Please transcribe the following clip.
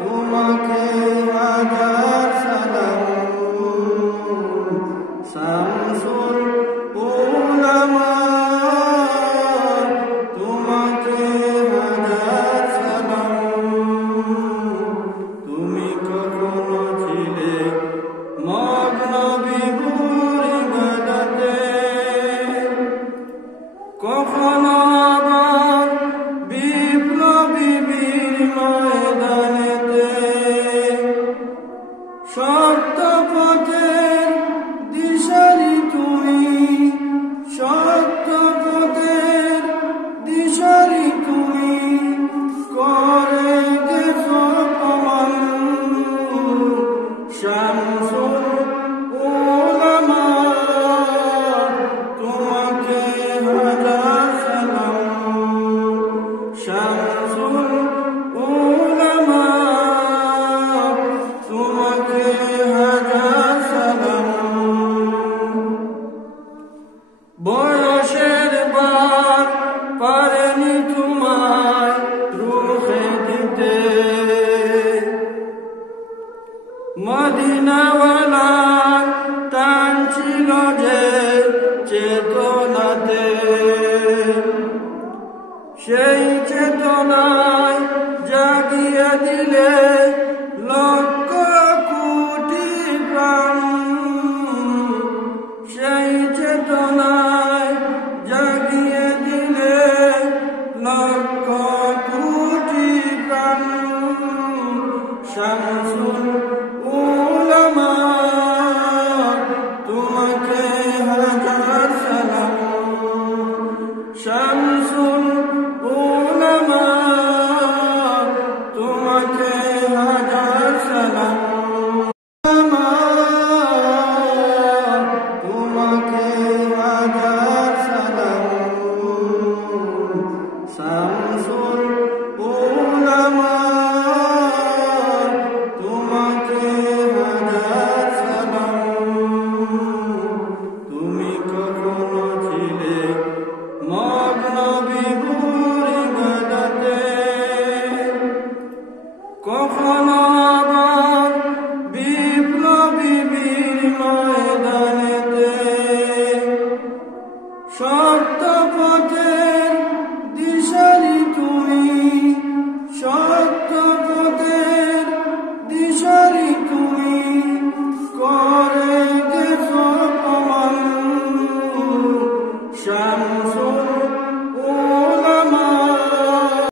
তোমাকে হাজার সালাম শামসুল উলামা তোমাকে হাজার সালাম তুমি কখনো ছিলে মগ্ন বিভোর ইবাদতে কখনো আবার বিপ্লবীর ময়দানেতে সত্য পথের দিশারি তুমি সত্য পথের দিশারি তুমি করে গেছো প্রমাণ শামসুল উলামা তোমাকে হাজার সালাম শামসুল উলামা তোমাকে হাজার সালাম বয়সের বার পারেনি তোমায় রুখে দিতে মদিনাওয়ালার টান ছিল যে চেতনাতে সেই চেতনায় জাগিয়ে দিলে লক্ষ কোটি প্রাণ সেই চেতনায় জাগিয়ে দিলে লক্ষ কোটি প্রাণ শামসুল উলামা তোমাকে হাজার সালাম শামসুল উলামা তোমাকে হাজার সালাম তোমাকে হাজার সালাম শামসুল